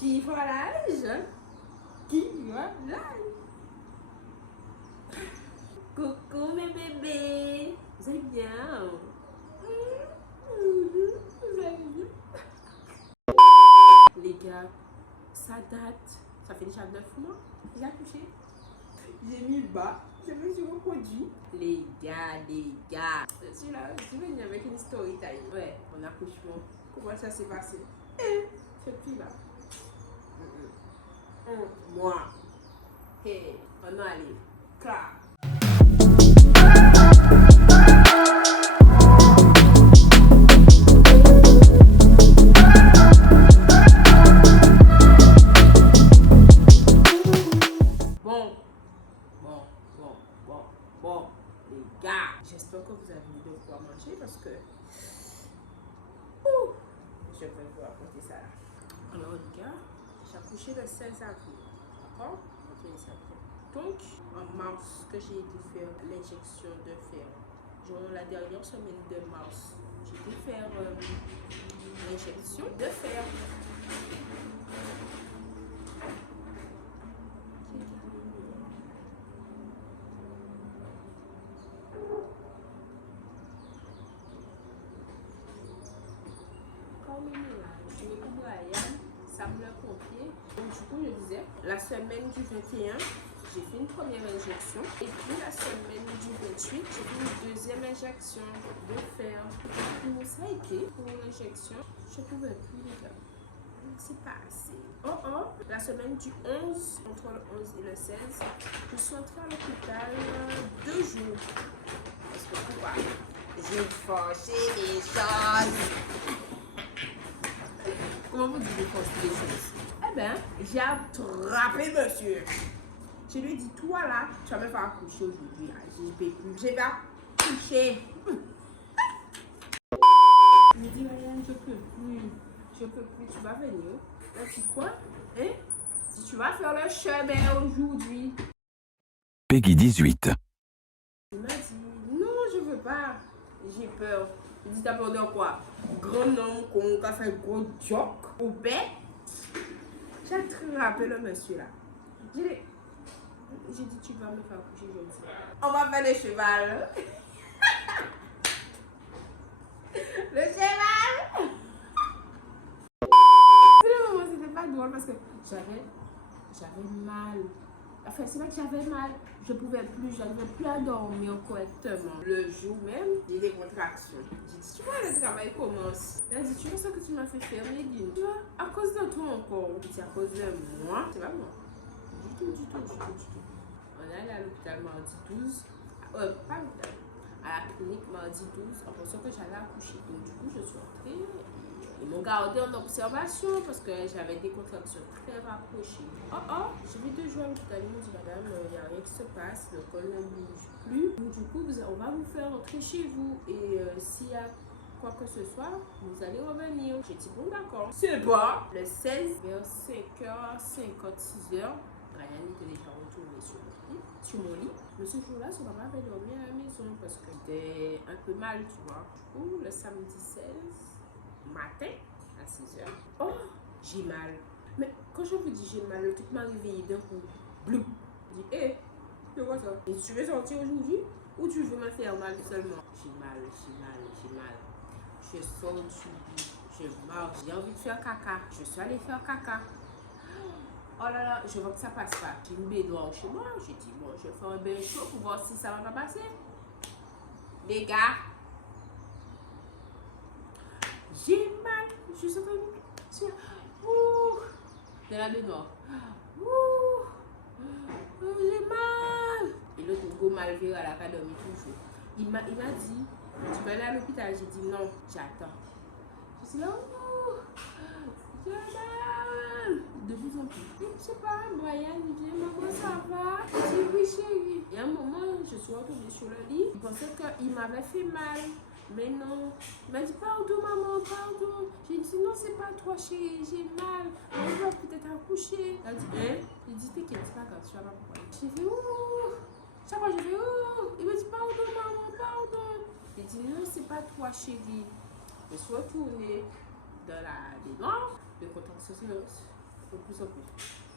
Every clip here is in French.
Qui volage? Qui volage? Coucou mes bébés! Vous allez bien? Vous allez bien? Les gars, ça date. Ça fait déjà 9 mois. J'ai accouché. J'ai mis le bas. Je me suis reproduit. Les gars. Je suis là, je suis venue avec une story time. Ouais, mon accouchement. Comment ça s'est passé? Cette fille-là. Moi. Hey, on va aller. Clap. Bon, les gars, j'espère que vous avez eu de quoi manger parce que je vais vous raconter ça là. Alors les gars, j'ai accouché le 16 avril, d'accord? Donc, en mars que j'ai été faire l'injection de fer. Genre la dernière semaine de mars, j'ai été faire l'injection de fer. Je vais pour Brian, Sam le pompier. Donc du coup je disais, la semaine du 21, j'ai fait une première injection. Et puis la semaine du 28, j'ai fait une deuxième injection de fer. Pour ça a été, pour l'injection, je ne pouvais plus les gars. C'est pas assez. La semaine du 11, entre le 11 et le 16, je suis entrée à l'hôpital 2 jours. Parce que pourquoi? J'ai forcé les choses. Comment vous dites forcer les choses? Eh bien, j'ai attrapé monsieur. Je lui ai dit, toi là, tu vas me faire accoucher aujourd'hui. Je ne peux plus. Je vais accoucher. Il me dit, Ryan, je peux plus. Je peux plus. Tu vas venir. Là, tu quoi? Hein? Si tu vas faire le chemin aujourd'hui. Peggy 18. Il m'a dit, non, je veux pas. J'ai peur. Il dit, t'as peur de quoi? Grand homme qu'on a fait gros joke au bec. J'ai attrapé le monsieur là. J'ai dit, tu vas me faire coucher aujourd'hui. On va faire le cheval. Le cheval. Le moment, c'était pas drôle parce que j'avais mal. Enfin, c'est vrai que j'avais mal. Je pouvais plus, je n'arrivais plus à dormir correctement. Le jour même, j'ai des contractions. J'ai dit, tu vois, le travail commence. Elle a dit, tu vois ce que tu m'as fait faire, Médine? Tu vois, à cause de toi encore. C'est à cause de moi. C'est pas moi. Du tout. On est allé à l'hôpital mardi 12. Pas à l'hôpital. À la clinique mardi 12 en pensant que j'allais accoucher. Donc du coup, je suis entrée. Ils m'ont gardé en observation parce que j'avais des contractions très rapprochées. J'ai vu 2 jours à l'hôpital. Ils m'ont dit, madame, il n'y a rien qui se passe, le col ne bouge plus. Donc du coup, on va vous faire rentrer chez vous. Et s'il y a quoi que ce soit, vous allez revenir. J'ai dit, bon d'accord. C'est pas. Le 16, vers 5h50, 6h, Ryan était déjà retourné sur mon lit. Mais ce jour-là, son papa avait dormi à la maison parce que j'étais un peu mal, tu vois. Le samedi 16 matin à 6h. J'ai mal. Mais quand je vous dis j'ai mal, le truc m'a réveillé d'un coup. Blou. Je dis, hé, c'est quoi ça? Et tu veux sortir aujourd'hui ou tu veux me faire mal seulement? J'ai mal. Je sors du lit, je marche, j'ai envie de faire caca. Je suis allée faire caca. Oh là là, je vois que ça passe pas. J'ai une baignoire chez moi. J'ai dit, bon, je vais faire un bain chaud pour voir si ça va pas passer. Les gars, j'ai mal. Je suis sortie de la baignoire. J'ai mal. Et l'autre go mal viré à l'académie toujours. Il m'a dit, tu vas aller à l'hôpital. J'ai dit non, j'attends. Je suis là, j'ai mal. De plus en plus. Je sais pas, Brian, il dit, maman, ça va? Je dis, oui, chérie. Et à un moment, je suis retournée sur le lit. Il pensait qu'il m'avait fait mal. Mais non. Il m'a dit, pardon, maman, pardon. J'ai dit, non, c'est pas toi, chérie, j'ai mal. On va peut-être accoucher. Elle a dit, hein? Il dit, t'inquiète, c'est pas grave, tu vas pas pouvoir. J'ai fait, ouh. Chaque fois, j'ai fait, ouh. Il m'a dit, pardon, maman, pardon. J'ai dit, non, c'est pas toi, chérie. Je suis retournée dans la baignoire. Le contraction, de plus en plus.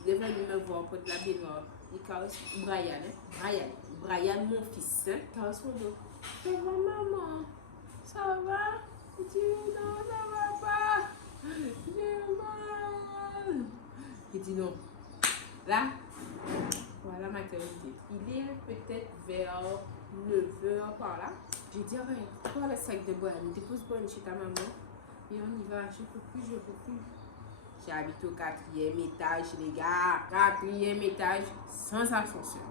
Il est venu me voir pour de la baignoire. Il caresse Brian, hein? Brian, mon fils, hein? Il caresse mon dos. Ça va, maman? Ça va? Il dit non, ça va pas. J'ai mal. Il dit non. Là, voilà ma maternité. Il est peut-être vers 9h par là. J'ai dit, ah ben, prends le sac de Brian, dépose Brian chez ta maman. Et on y va. Je peux plus. J'habite au 4e étage, les gars. 4e étage, sans ascenseur.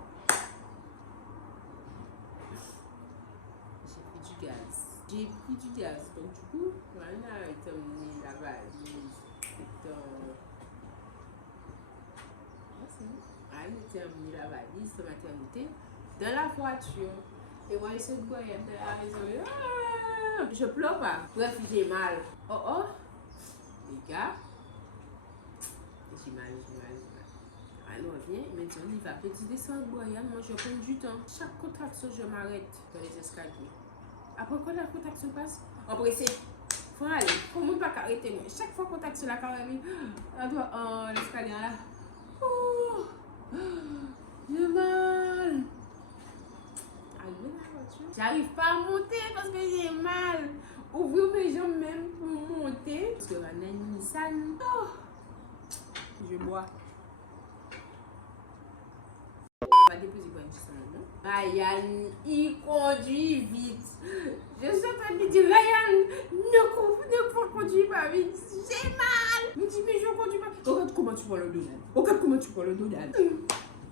J'ai pris du gaz. Donc, du coup, Brian a terminé la valise. Brian a terminé la valise de maternité dans la voiture. Et moi, je suis de Brian de la maison. Ah, je pleure pas. Bref, j'ai mal. Oh, les gars. J'ai mal. Alors, viens, il me dit, on y va. Je dis, descends, Brian, moi, je prends du temps. Chaque contraction, je m'arrête dans les escaliers. Après, quand la contraction passe, empressé. Faut aller. Faut même pas arrêter, moi. Chaque fois qu'on taxe sur la carrière, on doit, l'escalier là. Oh, j'ai mal. Arrivé dans la voiture. J'arrive pas à monter parce que j'ai mal. Ouvrir mes jambes même pour monter. Parce que on a une Nissan. Oh, je bois. On va déposer quoi une Nissan, non? Ryan, il conduit vite. Je suis en train de lui dire, Ryan, ne conduis pas vite. J'ai mal. Il me dit, mais je ne conduis pas. Regarde comment tu prends le dos d'Anne.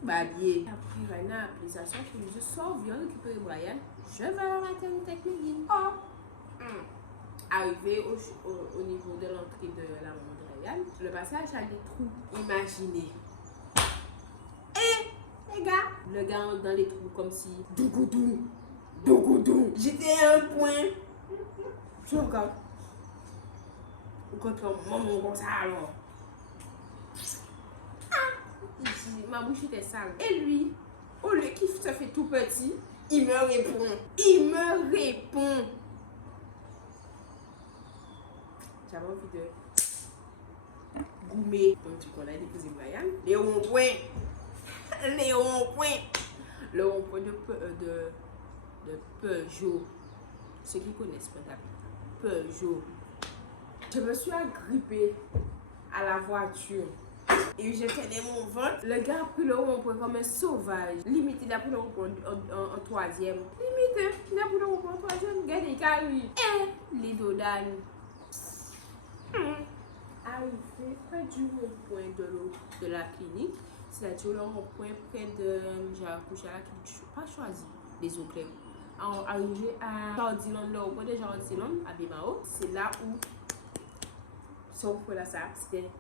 Bah bien. Après, Ryan a appelé sa soeur. Je sors, viens récupérer Brian. Je vais à la maternité avec Méline. Arrivé au niveau de l'entrée de la maman de Ryan, sur le passage, il y a des trous. Imaginez. Les gars, le gars entre dans les trous comme si dougoudou. J'étais à un point. Je regarde. Quand maman comme ça alors. Ma bouche était sale. Et lui, au lieu qu'il se fait tout petit, il me répond. J'avais envie de goumer. Donc tu connais l'épouse Brian. Les ronds-points. Le rond-point de Peugeot. Ceux qui connaissent peut-être. Peugeot. Je me suis agrippée à la voiture et je tenais mon ventre. Le gars a pris le rond-point comme un sauvage. Limite, il a pris le rond-point en troisième. Limite, il a pris le rond-point en troisième. Regardez, carré. Et les dodanes. Arrivé près du rond-point de la clinique. C'est-à-dire le rond-point près de j'ai accouché à la clinique. Pas choisi les eaux claires. Arrivé à Jardiland, là au point de Jardiland, à Bimao. C'est là où si on peut là ça, c'était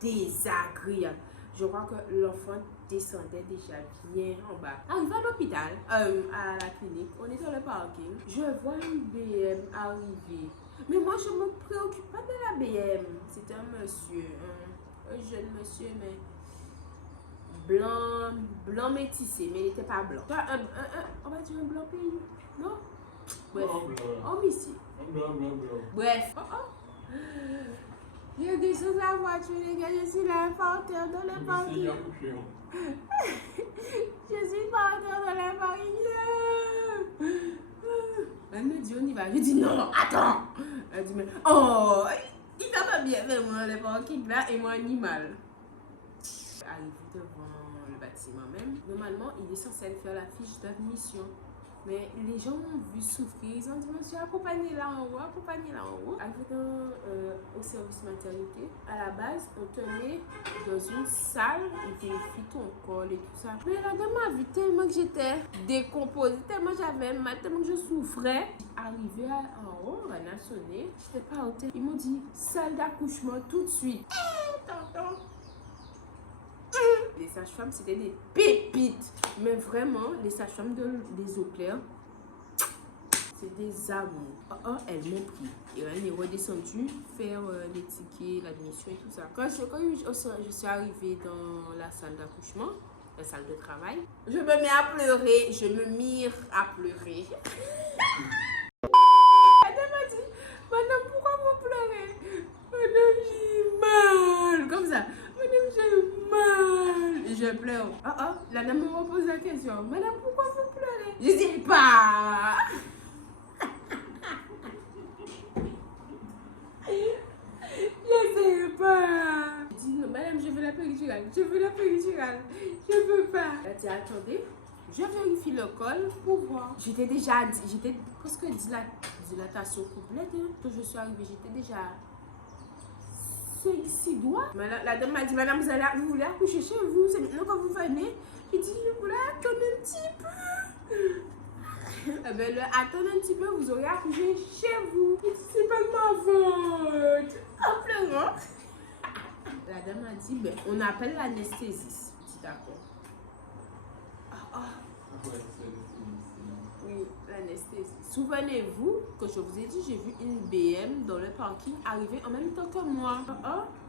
désagréable. Je crois que l'enfant descendait déjà bien en bas. Arrivé à l'hôpital, à la clinique, on est dans le parking. Je vois une BM arriver. Mais moi, je ne me préoccupe pas de la BM. C'était un monsieur, un jeune monsieur, mais blanc métissé, mais il n'était pas blanc. On va dire un blanc pays, non? Bref, homicide. Bref, il y a des choses à la voiture, les gars. Je suis là, porteur dans le parking. Je suis porteur dans le parking. Elle me dit, on y va. Je dis, non, attends. Elle dit, mais, oh, il va pas bien faire moi le parking là et moi animal. Arrivé devant le bâtiment même, normalement, il est censé aller faire la fiche d'admission. Mais les gens m'ont vu souffrir, ils ont dit, monsieur, accompagnez là en haut. Arrivé au service maternité, à la base, on tenait dans une salle, ils vérifient ton col et tout ça. Mais la dame m'a vu tellement que j'étais décomposée, tellement j'avais mal, tellement que je souffrais. Arrivé en haut, on a sonné, j'étais pas hôtel. Ils m'ont dit, salle d'accouchement tout de suite. Tonton. Les sages-femmes, c'était des pépites. Mais vraiment, les sages-femmes des eaux claires, c'est des amours. Elles m'ont pris. Et elle est redescendue faire les tickets, l'admission et tout ça. Quand je suis arrivée dans la salle d'accouchement, la salle de travail, je me mets à pleurer. Je me mire à pleurer. Elle m'a dit, madame, pourquoi vous pleurez? Madame, j'ai mal. Comme ça. Madame, je pleure. La dame me repose la question. Madame, pourquoi vous pleurez? Je dis pas. Je sais pas. Je dis non, madame, je veux la péridurale. Je veux la péridurale. Je veux pas. Elle a dit attendez, je vérifie le col pour voir. J'étais presque dilatation complète. Hein. Quand je suis arrivée, j'étais déjà 6 doigts. La dame m'a dit madame, vous voulez accoucher chez vous? C'est maintenant que vous venez. J'ai dit je voulais attendre un petit peu. Eh bien, attendez un petit peu, vous aurez accouché chez vous. C'est pas de ma faute. En pleurant. La dame a dit, ben, on appelle l'anesthésiste. Je dis d'accord. Oui, l'anesthésie. Souvenez-vous que je vous ai dit, j'ai vu une BM dans le parking arriver en même temps que moi.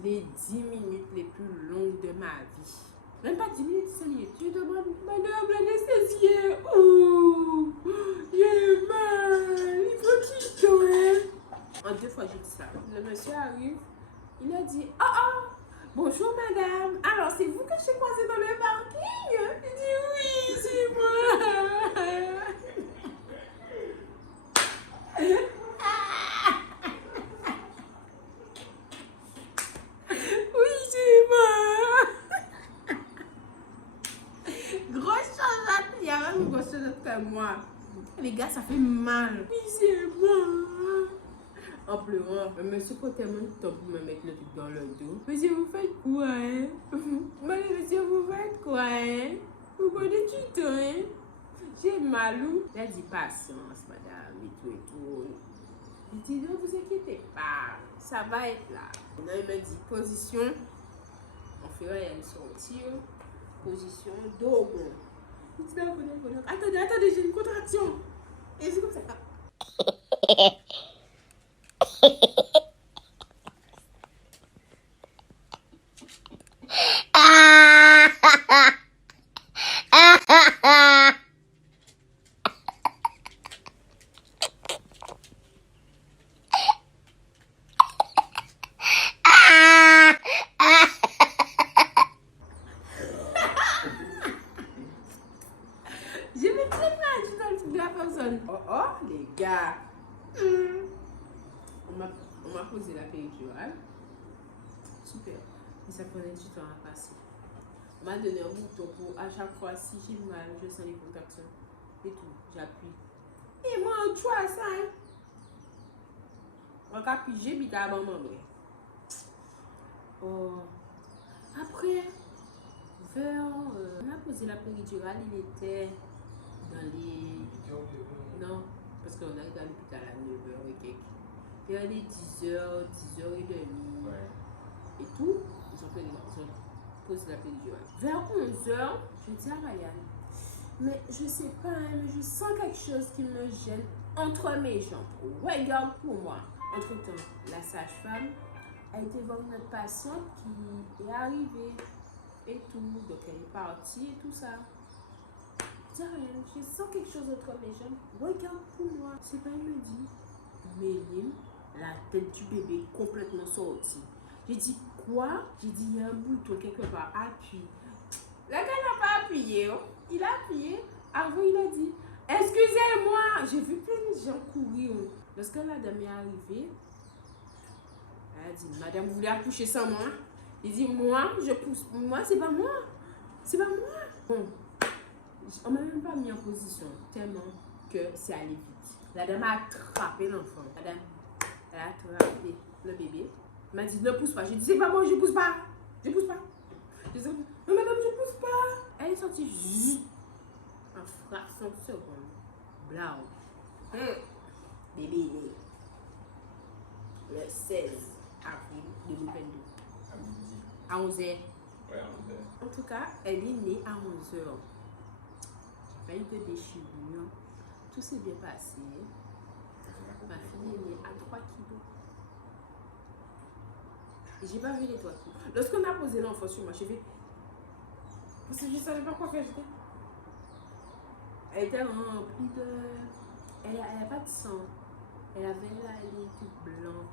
Les 10 minutes les plus longues de ma vie. Même pas 10 minutes, 5 minutes. Je demande, madame l'anesthésienne. Oh, j'ai mal. Il faut qu'il donne. En 2 fois, j'ai dit ça. Le monsieur arrive. Il a dit, bonjour madame. Alors, c'est vous que j'ai croisé dans le parking? Il dit, oui, c'est moi. Oui, c'est moi. Grosse chose, il y a même une grosse chose comme moi. Les gars, ça fait mal. Oui, c'est moi. En pleurant, le monsieur prend tellement de temps pour me mettre le truc dans le dos. Monsieur, vous faites quoi, hein? Monsieur, vous faites quoi, hein? Vous prenez du temps, hein? J'ai mal où? Il a dit patience, madame, et tout et tout. Il dit ne vous inquiétez pas, ça va être là. Là, il m'a dit position. On fera une sortie. Position dos. Il dit non, attendez, j'ai une contraction. Et c'est comme ça. J'ai mis plein de dans le truc de la personne. Les gars. On m'a posé la péridurale. Super. Mais ça prenait du temps à passer. On m'a donné un bouton pour à chaque fois, si j'ai mal, je sens les contractions. Et tout. J'appuie. Et moi, on choix ça. Hein. On a pigé, puis t'as maman. Après, on a posé la péridurale, il était dans les... Non, parce qu'on arrive à l'hôpital à 9h et quelques. Il y a les 10h, 10h30 et tout. Ils ont posé la péridurale. Vers 11h, je dis à Ryan, mais je sais pas, hein, mais je sens quelque chose qui me gêne entre mes jambes. Regarde pour moi. Entre-temps, la sage-femme a été voir notre patiente qui est arrivée et tout. Donc elle est partie et tout ça. Je dis rien, je sens quelque chose entre mes jambes. Regarde pour moi. C'est pas, il me dit, Méline, la tête du bébé complètement sortie. J'ai dit quoi? J'ai dit il y a un bouton quelque part, appuie. Le gars n'a pas appuyé. Oh. Il a appuyé. Avant il a dit excusez-moi. J'ai vu plein de gens courir. Lorsque la dame est arrivée, elle a dit madame, vous voulez accoucher sans moi? Il dit moi, je pousse. Moi, c'est pas moi. C'est pas moi. Bon, on m'a même pas mis en position tellement que c'est allé vite. La dame a attrapé l'enfant. La dame, elle a attrapé le bébé. Elle m'a dit ne pousse pas. J'ai dit c'est pas moi, je pousse pas. Je pousse pas. Je dis non madame, je pousse pas. Elle est sortie juste en fraction de seconde. Blanc. Bébé est né le 16 avril 2022. À 11h. Ouais, à 11h. En tout cas, elle est née à 11h. Pas eu de déchirure. Tout s'est bien passé. Ma fille est née à 3 kilos. J'ai pas vu les 3 kilos. Lorsqu'on a posé l'enfant sur moi, j'ai fait. Parce que je savais pas quoi faire. Elle était remplie de. Elle a pas de sang. Elle avait là, elle est toute blanche.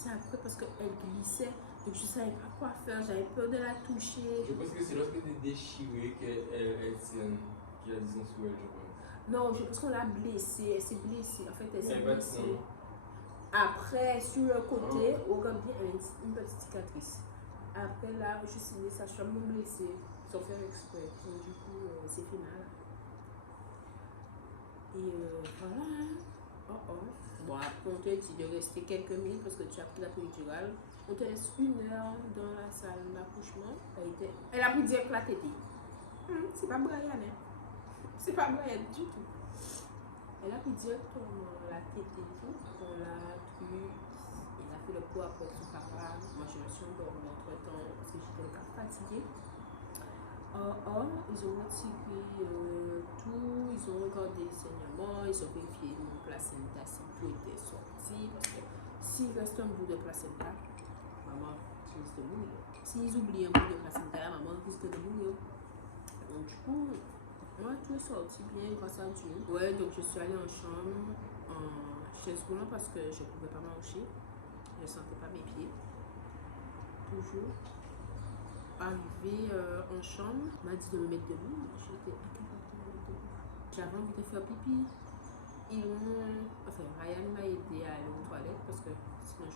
C'est après parce qu'elle glissait. Donc je ne savais pas quoi faire. J'avais peur de la toucher. Je pense que c'est lorsque tu es déchiré qu'elle tient, qu'il y a disons sur elle, je pense. Non, je pense qu'on l'a blessée. Elle s'est blessée. En fait, elle s'est Elle va blessée. te- Après, sur le côté, regarde bien, elle a une petite cicatrice. Après, là, je suis les sages-femmes m'ont blessée, sans faire exprès. Donc, du coup, c'est final. Et voilà. Hein. Oh oh. Bon, après, on te dit de rester quelques minutes parce que tu as pris la péridurale. On te laisse 1 heure dans la salle d'accouchement. Elle a pris direct la tétée. C'est pas Brian, hein. C'est pas Brian du tout. Elle a pris directement la tétée et tout. On l'a pris. Il a fait le pot après son papa. Moi, je me suis endormie entre temps parce que j'étais encore fatiguée. Ils ont retiré tout, ils ont regardé les saignements, ils ont vérifié mon placenta si tout était sorti. Parce que s'il reste un bout de placenta, maman risque de mourir. S'ils oublient un bout de placenta, maman risque de mourir. Donc, du coup, moi, tout est sorti bien grâce à Dieu. Ouais, donc je suis allée en chambre, en chaise roulante parce que je ne pouvais pas marcher. Je ne sentais pas mes pieds. Toujours. Arrivé en chambre, m'a dit de me mettre debout. J'étais incapable de me mettre debout. J'avais envie de faire pipi. Ryan m'a aidé à aller aux toilettes parce que sinon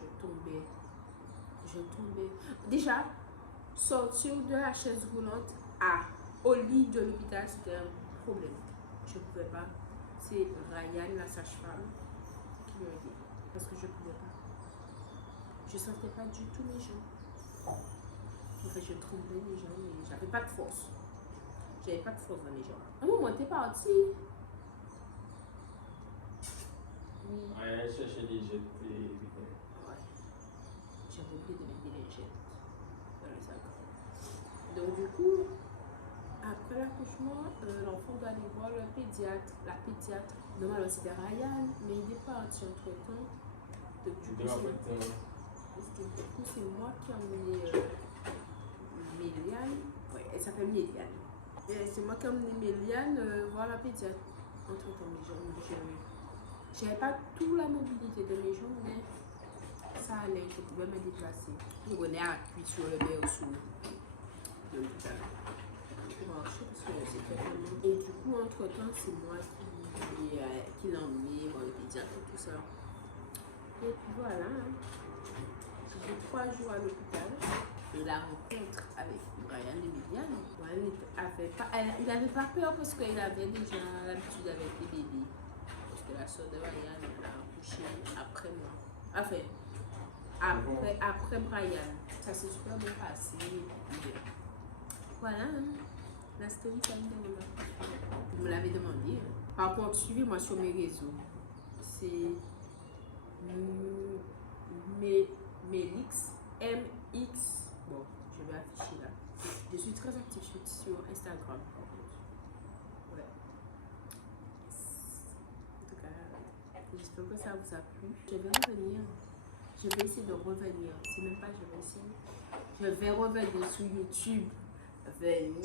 je tombais. Déjà, sortir de la chaise roulante au lit de l'hôpital, c'était un problème. Je ne pouvais pas. C'est Ryan, la sage-femme, qui m'a aidé parce que je ne pouvais pas. Je ne sentais pas du tout mes jambes. En fait, je tremblais les jambes et j'avais pas de force. J'avais pas de force dans les jambes. À un moment, t'es parti. Oui. Ouais, elle cherchait des jettes et... Ouais. J'avais oublié de mettre des lingettes dans le sac. Donc, du coup, après l'accouchement, l'enfant doit aller voir le pédiatre. La pédiatre, normalement, c'était Ryan, mais il est parti entre temps. Donc, du coup, c'est moi qui ai emmené. Méliane, ouais, elle s'appelle Méliane. C'est moi qui ai emmené Méliane voir la pédiatre. Entre temps, mes jambes, j'avais pas toute la mobilité de mes jambes, mais ça allait, je pouvais me déplacer. Je venais à appuyer sur le berceau de l'hôpital pour marcher parce que c'était vraiment. Et du coup, entre temps, c'est moi qui l'ai emmené voir le pédiatre et tout ça. Et puis voilà, j'ai fait 3 jours à l'hôpital. Et la rencontre avec Brian et Méliane, il n'avait pas peur parce qu'il avait déjà l'habitude avec les bébés. Parce que la soeur de Brian, elle a accouché après moi. Enfin, après Brian. Ça s'est super bien passé. Voilà, hein. La story famille de mon accouchement. Vous me l'avez demandé. Par contre, suivez-moi sur mes réseaux. C'est Mélix, MX. Bon, je vais afficher là. Je suis très active sur Instagram. Ouais. En tout cas, j'espère que ça vous a plu. Je vais revenir. Je vais essayer de revenir. C'est même pas je vais essayer. Je vais revenir sur YouTube. Venir.